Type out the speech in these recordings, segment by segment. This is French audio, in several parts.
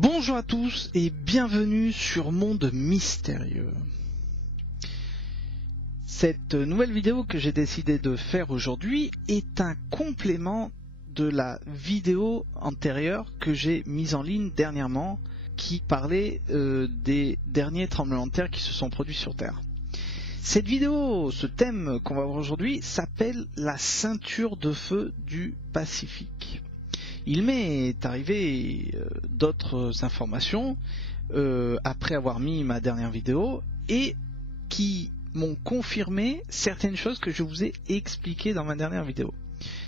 Bonjour à tous et bienvenue sur Monde Mystérieux. Cette nouvelle vidéo que j'ai décidé de faire aujourd'hui est un complément de la vidéo antérieure que j'ai mise en ligne dernièrement qui parlait des derniers tremblements de terre qui se sont produits sur Terre. Cette vidéo, ce thème qu'on va voir aujourd'hui s'appelle la ceinture de feu du Pacifique. Il m'est arrivé d'autres informations après avoir mis ma dernière vidéo et qui m'ont confirmé certaines choses que je vous ai expliquées dans ma dernière vidéo.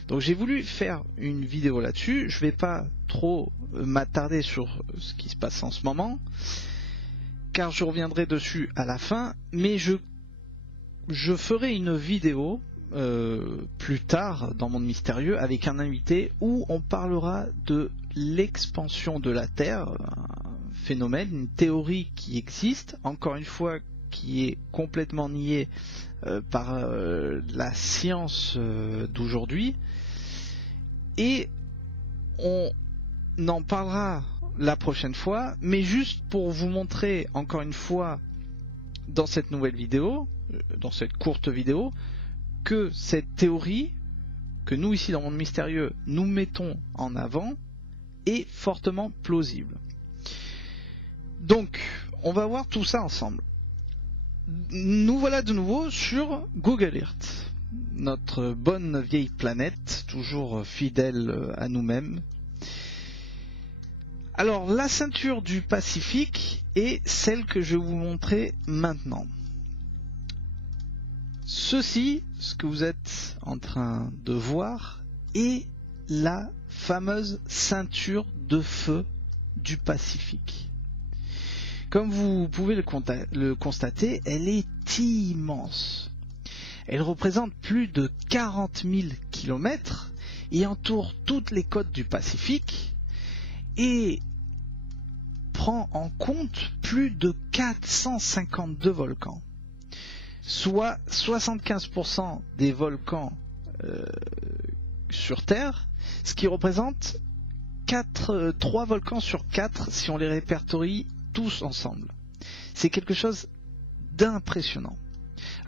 Donc j'ai voulu faire une vidéo là-dessus. Je ne vais pas trop m'attarder sur ce qui se passe en ce moment, car je reviendrai dessus à la fin, mais je ferai une vidéo plus tard dans Monde Mystérieux avec un invité où on parlera de l'expansion de la Terre, un phénomène, une théorie qui existe, encore une fois qui est complètement niée par la science d'aujourd'hui, et on en parlera la prochaine fois, mais juste pour vous montrer encore une fois dans cette nouvelle vidéo, dans cette courte vidéo, que cette théorie que nous ici dans Monde Mystérieux nous mettons en avant est fortement plausible. Donc on va voir tout ça ensemble. Nous voilà de nouveau sur Google Earth, notre bonne vieille planète, toujours fidèle à nous-mêmes. Alors la ceinture du Pacifique est celle que je vais vous montrer maintenant. Ceci, ce que vous êtes en train de voir, est la fameuse ceinture de feu du Pacifique. Comme vous pouvez le constater, elle est immense. Elle représente plus de 40 000 km et entoure toutes les côtes du Pacifique et prend en compte plus de 452 volcans. Soit 75% des volcans sur Terre, ce qui représente 3 volcans sur 4 si on les répertorie tous ensemble. C'est quelque chose d'impressionnant.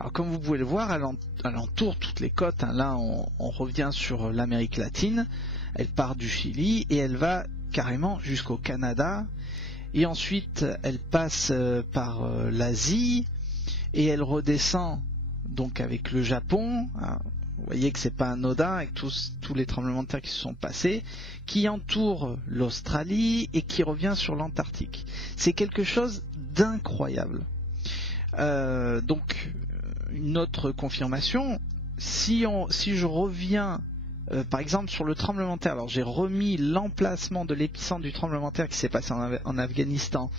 Alors comme vous pouvez le voir, elle entoure toutes les côtes. Là on revient sur l'Amérique latine, elle part du Chili et elle va carrément jusqu'au Canada, et ensuite elle passe par l'Asie, et elle redescend donc avec le Japon. Vous voyez que c'est pas anodin avec tous les tremblements de terre qui se sont passés, qui entoure l'Australie et qui revient sur l'Antarctique. C'est quelque chose d'incroyable. Donc une autre confirmation, si je reviens par exemple sur le tremblement de terre, alors j'ai remis l'emplacement de l'épicentre du tremblement de terre qui s'est passé en Afghanistan,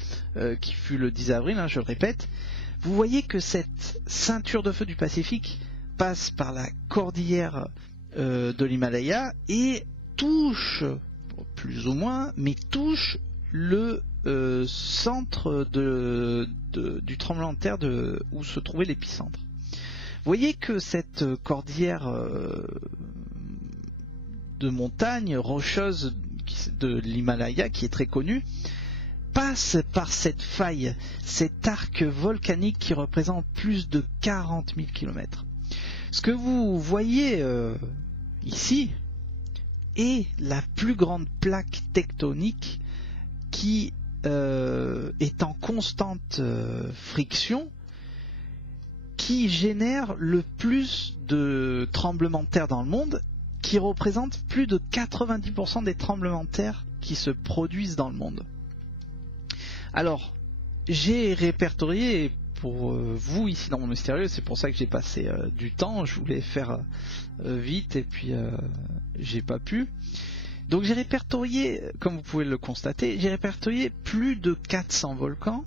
qui fut le 10 avril, je le répète. Vous voyez que cette ceinture de feu du Pacifique passe par la cordillère de l'Himalaya et touche, plus ou moins, mais touche le centre du tremblement de terre où se trouvait l'épicentre. Vous voyez que cette cordillère de montagnes rocheuses de l'Himalaya, qui est très connue, passe par cette faille, cet arc volcanique qui représente plus de 40 000 km. Ce que vous voyez ici est la plus grande plaque tectonique qui est en constante friction, qui génère le plus de tremblements de terre dans le monde, qui représente plus de 90% des tremblements de terre qui se produisent dans le monde. Alors, j'ai répertorié pour vous ici dans Monde Mystérieux, c'est pour ça que j'ai passé du temps, je voulais faire vite et puis j'ai pas pu. Donc j'ai répertorié, comme vous pouvez le constater, j'ai répertorié plus de 400 volcans,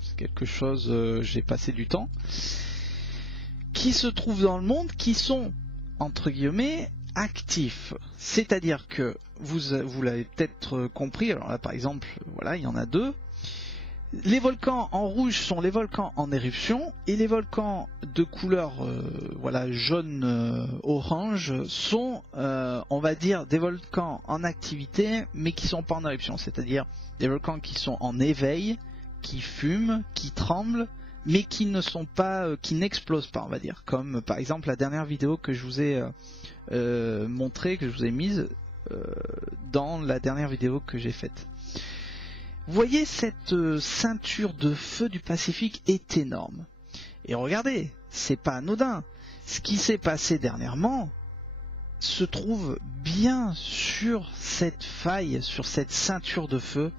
c'est quelque chose, j'ai passé du temps, qui se trouvent dans le monde, qui sont, entre guillemets, actifs. C'est-à-dire que vous l'avez peut-être compris, alors là par exemple, voilà, il y en a deux. Les volcans en rouge sont les volcans en éruption et les volcans de couleur voilà, jaune orange sont on va dire des volcans en activité mais qui sont pas en éruption, c'est-à-dire des volcans qui sont en éveil, qui fument, qui tremblent mais qui ne sont pas qui n'explosent pas, on va dire, comme par exemple la dernière vidéo que je vous ai montrée, que je vous ai mise dans la dernière vidéo que j'ai faite. Vous voyez, cette ceinture de feu du Pacifique est énorme. Et regardez, c'est pas anodin. Ce qui s'est passé dernièrement se trouve bien sur cette faille, sur cette ceinture de feu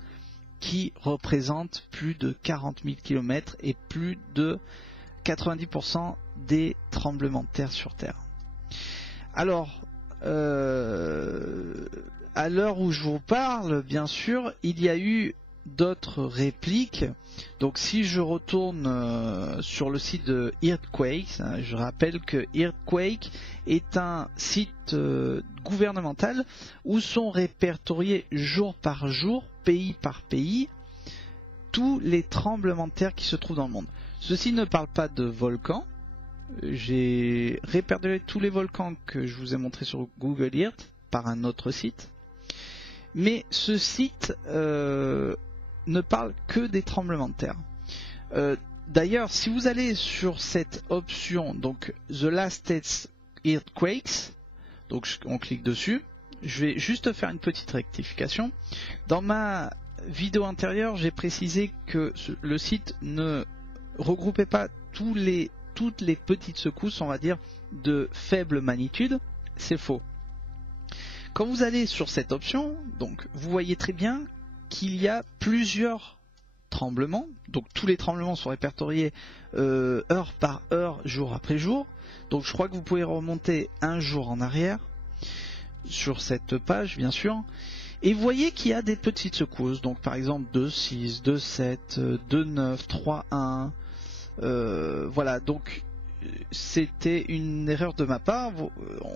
qui représente plus de 40 000 km et plus de 90% des tremblements de terre sur Terre. Alors, à l'heure où je vous parle, bien sûr, il y a eu d'autres répliques. Donc si je retourne sur le site de Earthquake, je rappelle que Earthquake est un site gouvernemental où sont répertoriés jour par jour, pays par pays, tous les tremblements de terre qui se trouvent dans le monde. Ceci ne parle pas de volcans. J'ai répertorié tous les volcans que je vous ai montrés sur Google Earth par un autre site. Mais ce site ne parle que des tremblements de terre. D'ailleurs, si vous allez sur cette option, donc The Last States Earthquakes, donc on clique dessus, je vais juste faire une petite rectification. Dans ma vidéo antérieure, j'ai précisé que le site ne regroupait pas toutes les petites secousses, on va dire, de faible magnitude. C'est faux. Quand vous allez sur cette option, donc vous voyez très bien qu'il y a plusieurs tremblements. Donc tous les tremblements sont répertoriés heure par heure, jour après jour. Donc je crois que vous pouvez remonter un jour en arrière sur cette page, bien sûr. Et vous voyez qu'il y a des petites secousses. Donc par exemple 2.6, 2.7, 2.9, 3.1. Voilà, donc c'était une erreur de ma part.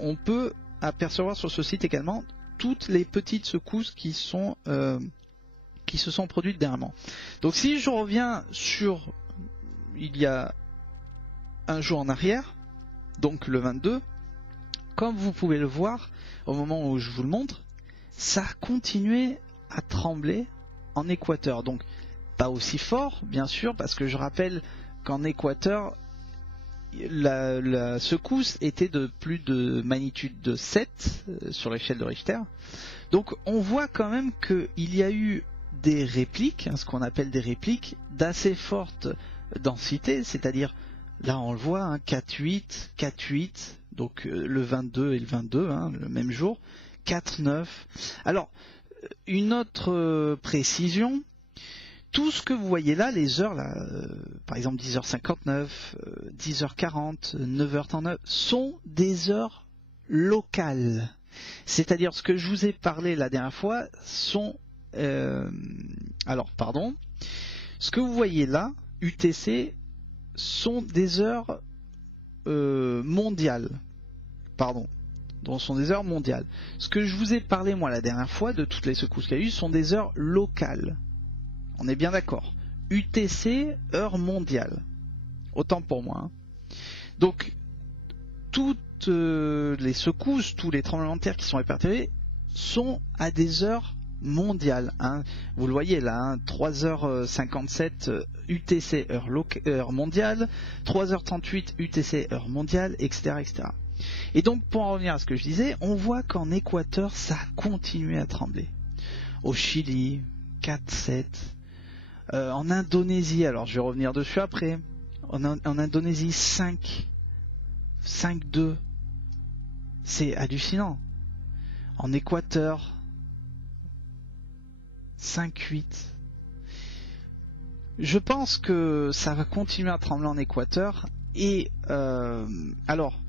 On peut apercevoir sur ce site également toutes les petites secousses qui se sont produites dernièrement. Donc si je reviens sur il y a un jour en arrière, donc le 22, comme vous pouvez le voir au moment où je vous le montre, ça a continué à trembler en Équateur. Donc pas aussi fort bien sûr, parce que je rappelle qu'en Équateur la secousse était de plus de magnitude de 7 sur l'échelle de Richter. Donc on voit quand même qu'il y a eu des répliques, ce qu'on appelle des répliques, d'assez forte densité, c'est-à-dire, là on le voit, 4.8, 4.8, donc le 22 et le 22, le même jour, 4.9. Alors, une autre précision, tout ce que vous voyez là, les heures, là, par exemple 10h59, 10h40, 9h39, sont des heures locales. C'est-à-dire, ce que je vous ai parlé la dernière fois sont... ce que vous voyez là, UTC, sont des heures mondiales. Donc sont des heures mondiales. Ce que je vous ai parlé moi la dernière fois de toutes les secousses qu'il y a eu sont des heures locales. On est bien d'accord. UTC, heure mondiale. Autant pour moi. Donc, toutes les secousses, tous les tremblements de terre qui sont répertoriés sont à des heures mondiales. Vous le voyez là, 3h57 UTC, heure mondiale, 3h38 UTC, heure mondiale, etc., etc. Et donc, pour en revenir à ce que je disais, on voit qu'en Équateur, ça a continué à trembler. Au Chili, 4,7. En Indonésie, alors je vais revenir dessus après. En Indonésie, 5,2. C'est hallucinant. En Équateur, 5,8. Je pense que ça va continuer à trembler en Équateur. Et alors,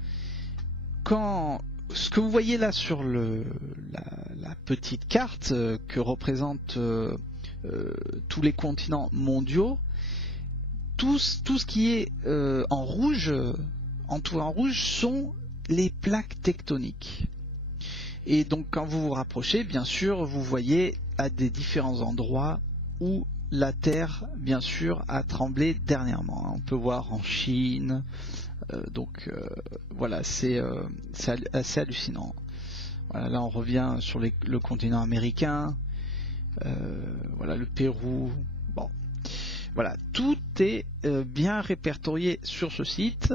ce que vous voyez là sur la petite carte que représente tous les continents mondiaux, tout ce qui est en rouge, entouré en rouge, sont les plaques tectoniques. Et donc quand vous vous rapprochez, bien sûr, vous voyez à des différents endroits où la Terre, bien sûr, a tremblé dernièrement. On peut voir en Chine, voilà, c'est assez hallucinant. Voilà, là on revient sur le continent américain, voilà, le Pérou. Bon, voilà, tout est bien répertorié sur ce site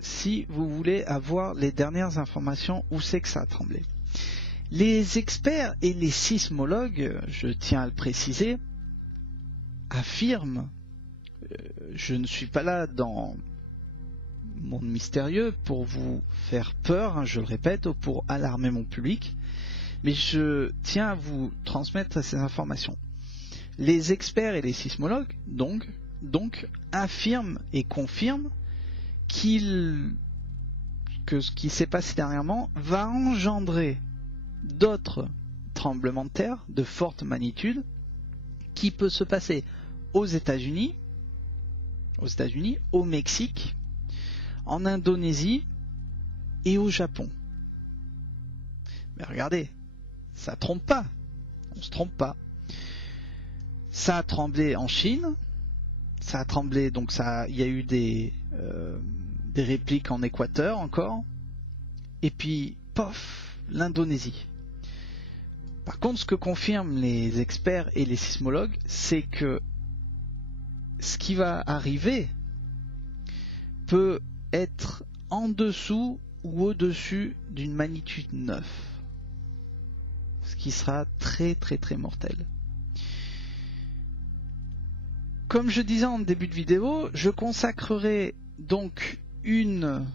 si vous voulez avoir les dernières informations où c'est que ça a tremblé. Les experts et les sismologues, je tiens à le préciser, affirment, je ne suis pas là dans Monde Mystérieux pour vous faire peur, hein, je le répète, ou pour alarmer mon public, mais je tiens à vous transmettre ces informations. Les experts et les sismologues, donc affirment et confirment que ce qui s'est passé dernièrement va engendrer d'autres tremblements de terre de forte magnitude qui peut se passer aux États-Unis, au Mexique, en Indonésie et au Japon. Mais regardez, ça trompe pas, on se trompe pas. Ça a tremblé en Chine, ça a tremblé, donc il y a eu des répliques en Équateur encore, et puis pof, l'Indonésie. Par contre, ce que confirment les experts et les sismologues, c'est que ce qui va arriver peut être en dessous ou au-dessus d'une magnitude 9, ce qui sera très très très mortel. Comme je disais en début de vidéo, je consacrerai donc une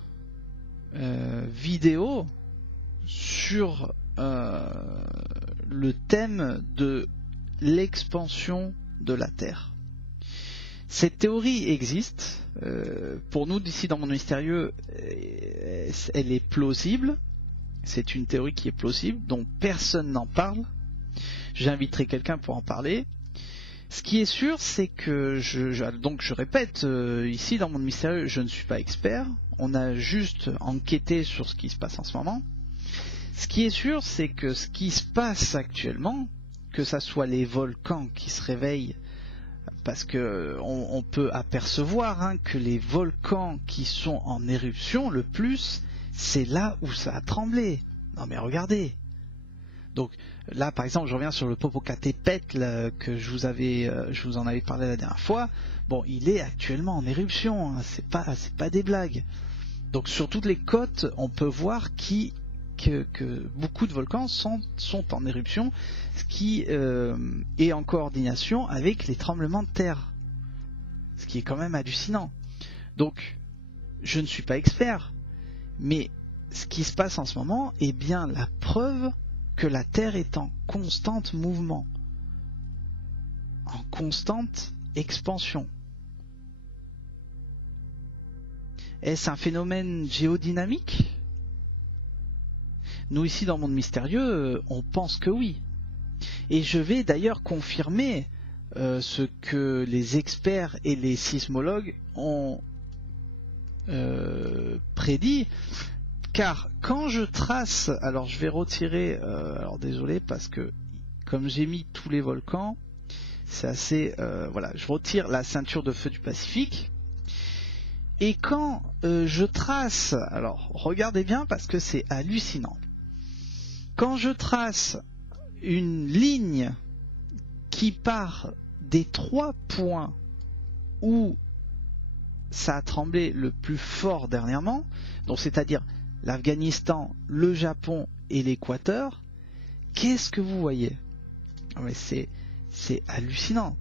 vidéo sur le thème de l'expansion de la Terre. Cette théorie existe. Pour nous, d'ici dans Monde Mystérieux, elle est plausible. C'est une théorie qui est plausible, dont personne n'en parle. J'inviterai quelqu'un pour en parler. Ce qui est sûr, c'est que, donc je répète, ici dans Monde Mystérieux, je ne suis pas expert. On a juste enquêté sur ce qui se passe en ce moment. Ce qui est sûr, c'est que ce qui se passe actuellement, que ça soit les volcans qui se réveillent, parce que on peut apercevoir que les volcans qui sont en éruption le plus, c'est là où ça a tremblé. Non mais regardez. Donc là par exemple, je reviens sur le Popocatépetl que je vous en avais parlé la dernière fois. Bon, il est actuellement en éruption, hein, c'est pas des blagues. Donc sur toutes les côtes, on peut voir que beaucoup de volcans sont en éruption, ce qui est en coordination avec les tremblements de terre, ce qui est quand même hallucinant. Donc je ne suis pas expert, mais ce qui se passe en ce moment est bien la preuve que la Terre est en constante mouvement, en constante expansion. Est-ce un phénomène géodynamique ? Nous ici dans Monde Mystérieux, on pense que oui. Et je vais d'ailleurs confirmer ce que les experts et les sismologues ont prédit. Car quand je trace, alors je vais retirer, alors désolé parce que comme j'ai mis tous les volcans, c'est assez, voilà, je retire la ceinture de feu du Pacifique. Et quand je trace, alors regardez bien parce que c'est hallucinant. Quand je trace une ligne qui part des 3 points où ça a tremblé le plus fort dernièrement, donc c'est-à-dire l'Afghanistan, le Japon et l'Équateur, qu'est-ce que vous voyez? C'est hallucinant.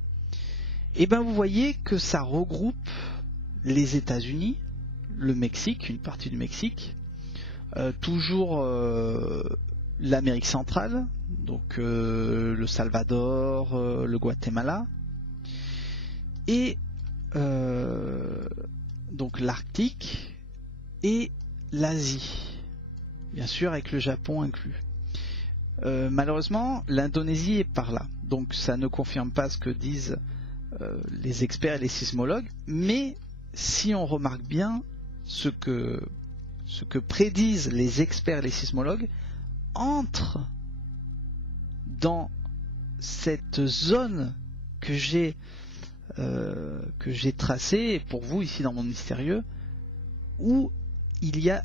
Et bien vous voyez que ça regroupe les États-Unis, le Mexique, une partie du Mexique, toujours l'Amérique centrale, donc le Salvador, le Guatemala, et donc l'Arctique et l'Asie, bien sûr avec le Japon inclus. Malheureusement, l'Indonésie est par là, donc ça ne confirme pas ce que disent les experts et les sismologues, mais si on remarque bien ce que prédisent les experts et les sismologues, entre dans cette zone que j'ai que j'ai tracées pour vous ici dans Monde Mystérieux, où il y a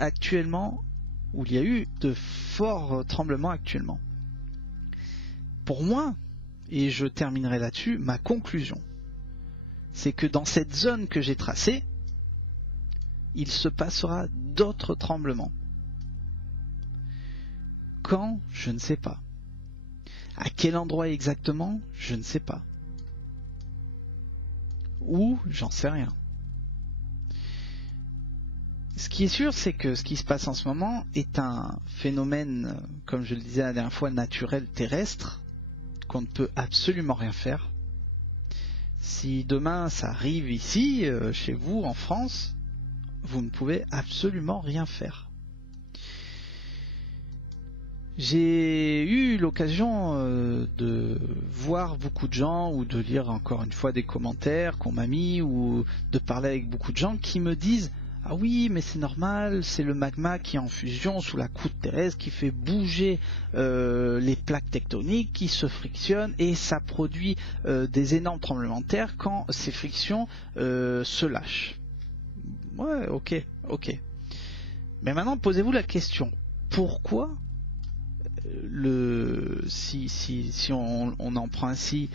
eu de forts tremblements actuellement. Pour moi, et je terminerai là-dessus, ma conclusion, c'est que dans cette zone que j'ai tracée, il se passera d'autres tremblements. Quand? Je ne sais pas. À quel endroit exactement? Je ne sais pas. Où? J'en sais rien. Ce qui est sûr, c'est que ce qui se passe en ce moment est un phénomène, comme je le disais la dernière fois, naturel terrestre, qu'on ne peut absolument rien faire. Si demain ça arrive ici, chez vous, en France, vous ne pouvez absolument rien faire. J'ai eu l'occasion de voir beaucoup de gens, ou de lire encore une fois des commentaires qu'on m'a mis, ou de parler avec beaucoup de gens qui me disent: ah oui, mais c'est normal, c'est le magma qui est en fusion sous la croûte terrestre qui fait bouger les plaques tectoniques qui se frictionnent, et ça produit des énormes tremblements de terre quand ces frictions se lâchent. Ouais, ok. Mais maintenant, posez-vous la question: pourquoi si on en prend ainsi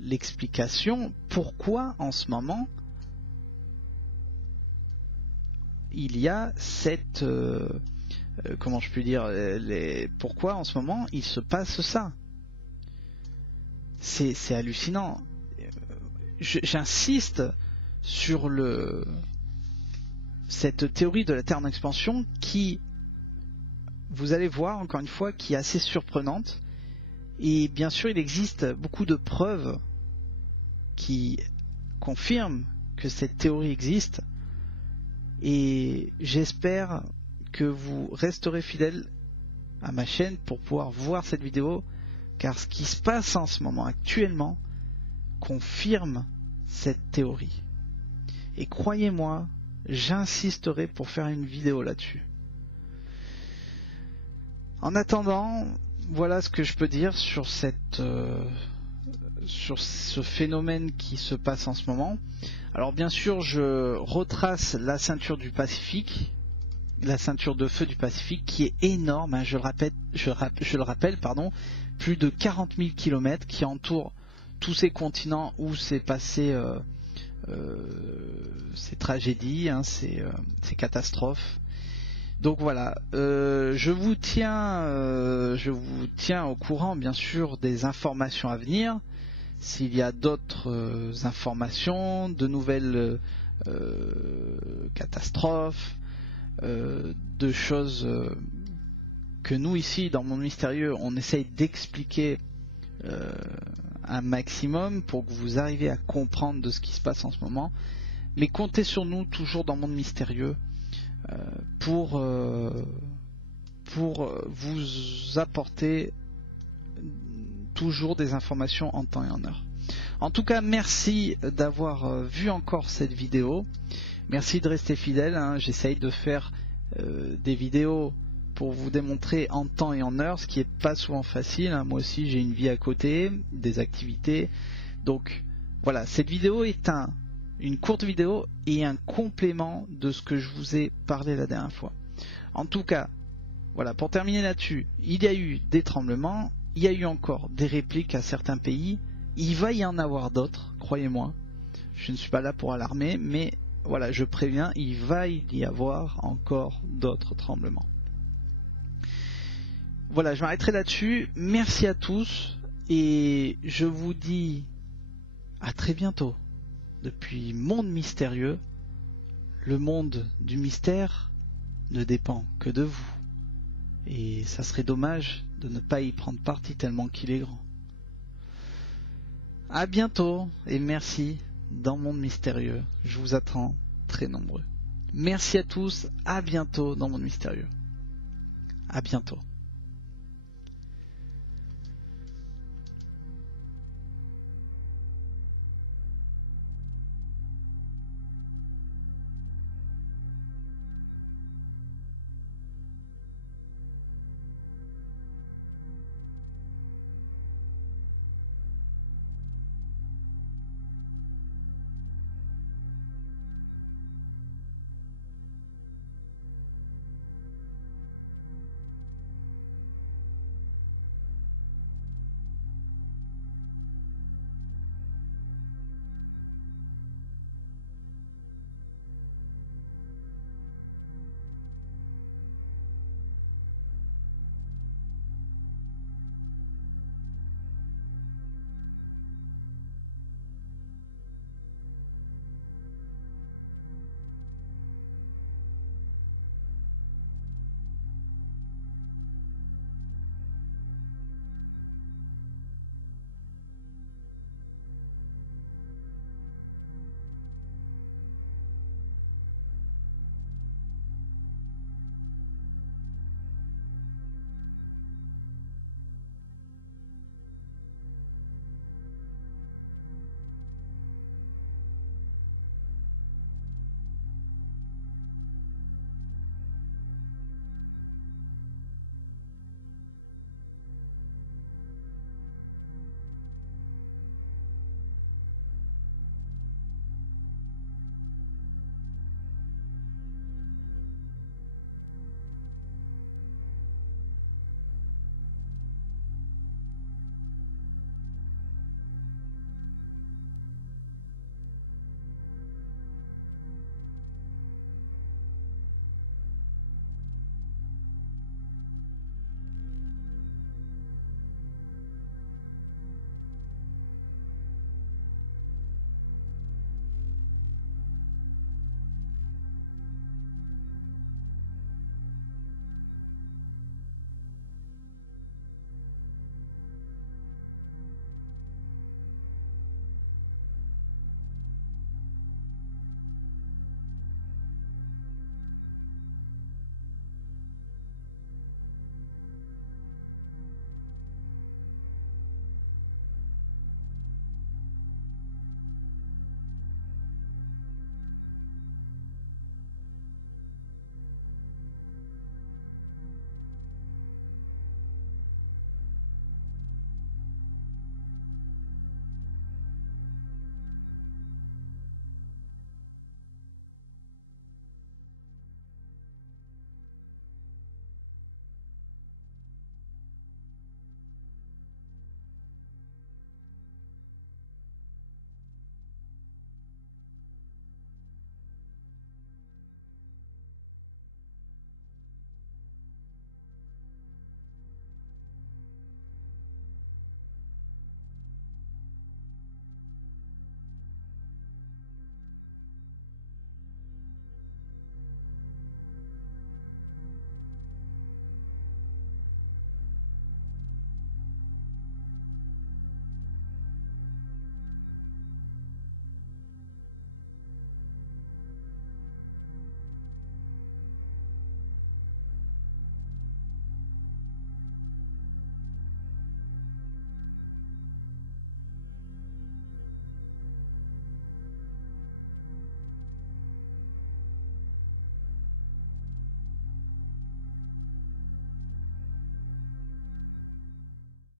l'explication, pourquoi en ce moment il y a cette comment je puis dire, pourquoi en ce moment il se passe ça? C'est hallucinant. J'insiste sur cette théorie de la Terre en expansion qui, vous allez voir encore une fois, qui est assez surprenante. Et bien sûr, il existe beaucoup de preuves qui confirment que cette théorie existe. Et j'espère que vous resterez fidèles à ma chaîne pour pouvoir voir cette vidéo, car ce qui se passe en ce moment actuellement confirme cette théorie. Et croyez-moi, j'insisterai pour faire une vidéo là-dessus. En attendant, voilà ce que je peux dire sur ce phénomène qui se passe en ce moment. Alors bien sûr, je retrace la ceinture du Pacifique, la ceinture de feu du Pacifique, qui est énorme, hein, je le rappelle, plus de 40 000 km qui entourent tous ces continents où s'est passé ces tragédies, hein, ces catastrophes. Donc voilà, je vous tiens au courant bien sûr des informations à venir. S'il y a d'autres informations, de nouvelles catastrophes, de choses que nous ici dans Monde Mystérieux on essaye d'expliquer un maximum pour que vous arriviez à comprendre de ce qui se passe en ce moment. Mais comptez sur nous toujours dans Monde Mystérieux pour vous apporter toujours des informations en temps et en heure. En tout cas, merci d'avoir vu encore cette vidéo. Merci de rester fidèle, hein. J'essaye de faire des vidéos pour vous démontrer en temps et en heure, ce qui n'est pas souvent facile, hein. Moi aussi j'ai une vie à côté, des activités. Donc voilà, cette vidéo est une courte vidéo et un complément de ce que je vous ai parlé la dernière fois. En tout cas, voilà, pour terminer là-dessus, il y a eu des tremblements, il y a eu encore des répliques à certains pays, il va y en avoir d'autres, croyez-moi. Je ne suis pas là pour alarmer, mais voilà, je préviens, il va y avoir encore d'autres tremblements. Voilà, je m'arrêterai là-dessus. Merci à tous et je vous dis à très bientôt. Depuis Monde Mystérieux, le monde du mystère ne dépend que de vous. Et ça serait dommage de ne pas y prendre parti tellement qu'il est grand. À bientôt et merci dans Monde Mystérieux. Je vous attends très nombreux. Merci à tous, à bientôt dans Monde Mystérieux. À bientôt.